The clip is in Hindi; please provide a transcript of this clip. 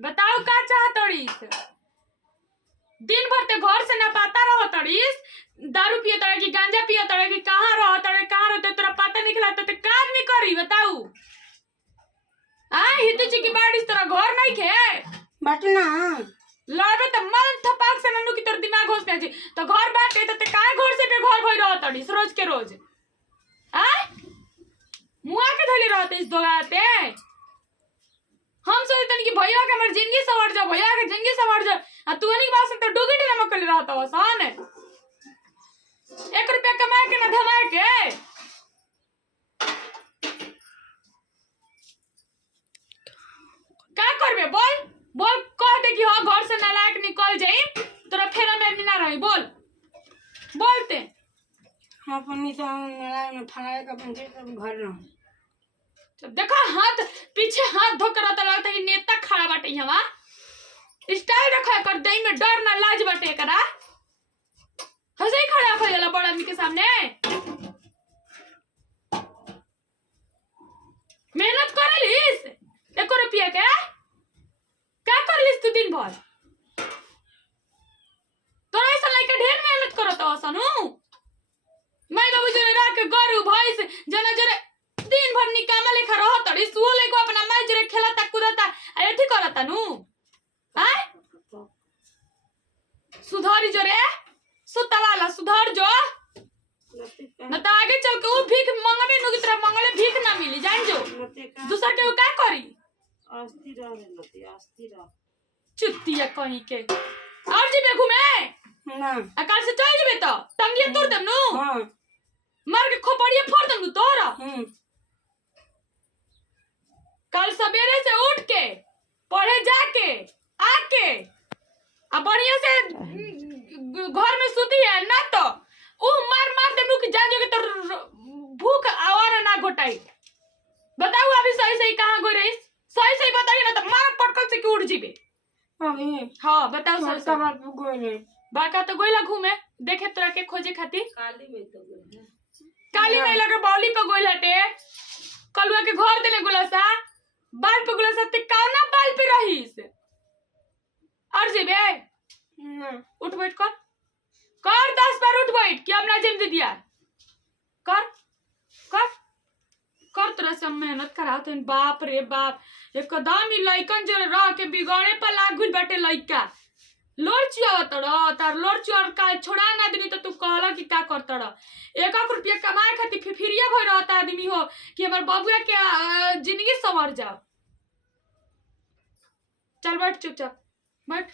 बताओ का चाहतड़ीस? दिन भर ते घर से ना पाता रहो तड़ीस, दारू पिए तड़े की गांजा पिए तड़े की कहाँ रहो तड़े कहाँ रहते तोरा पता नहीं खिलाता ते का आदमी करी बताऊ? हित जी की बाड़ी तोरा घर नहीं खे बटना लड़बे त मन थपाक से नन्नू की तोर दिमाग घोस पे जी तो घर बाटे तो ते काहे घर से पे घर भई रहो तड़ीस रोज के रोज? मुआ के धली रहते इस दोगाते हम सोचते कि भैया के हमर जिंदगी सवर जाओ, भैया के जिंदगी सवर जाओ, आ तू अनिक बात सुन तो डुगी ड्रामा कर रहता हो सन। 1 रुपया कमाए के ना धमाए के का करबे बोल बोल कह दे कि हां घर से नालायक निकल जाई तोरा फेरा में ना रही बोल बोलते हम अपनी तो मेला में फलाए का बंदे सब घर ना देखो हाथ पीछे हाथ धो कर तो लगता है कि नेता खड़ा बाटे यहाँ स्टाइल रखा कर दई में डर ना लाज बाटे करा हंसे ही खड़ा हो जाला बड़ा आदमी के सामने। मेहनत करलिस 1 रुपया के का करलिस तू दिन भर? तोरा ऐसा लइका ढेर मेहनत करत हो सनु माई बाबू जरे राख के गरु भैंस जना जरे दिन भर निकामा लेखा रहत तड़ी सुओ लेको अपना माई जरे खेलता कूदता एथी करता नु सुधारी जरे सुता वाला सुधार जो न तो आगे चल के वो भीख मंगबे नु की तरह मंगले भीख ना मिली जान जो दूसर के का करी अस्थिर रह चुत्तिया कहीं के और जीबे घूमे ना अकाल से चल जीबे तो टंगिया तोड़ देम नु हां मार के खोपड़िया फोड़ देम नु तोरा। कल सवेरे से उठ के पढ़े जाके आके अब बढ़िया से घर में सुती है ना तो मार मार दे मुक जान जोगे तो भूख आवारा ना घोटाई। बताओ अभी सही सही कहां गई रही सही सही बताइए ना तो मार पटकल से क्यों उड़ जीबे अभी हां बताओ सही सही कमर पे गोले बाका तो गोइला घूमे देखे तोरा के खोजे खातिर काली में तो गोले काली में लगे बौली पे गोइला टे कलुआ के घर देने गुलासा बाल पे गुलासा ते काना बाल पे रहीस और जीबे उठ बैठ कर 10 बार उठ बैठ कि हमला जिम दे दिया कर कर कर तोरा सब मेहनत कराओ तन बाप रे बाप एकदम ही लइकन जो रह के बिगड़े पर लाग गइल बाटे लइका लोर चुआ तड़ तार लोर चुआ का छोड़ा ना आदमी तो तू कहला कि का कर तड़ 1 रुपया कमाए खातिर फिफिरिया भई रहता आदमी हो कि हमर बबुआ के जिंदगी संवर जाओ। चल बैठ चुपचाप बैठ।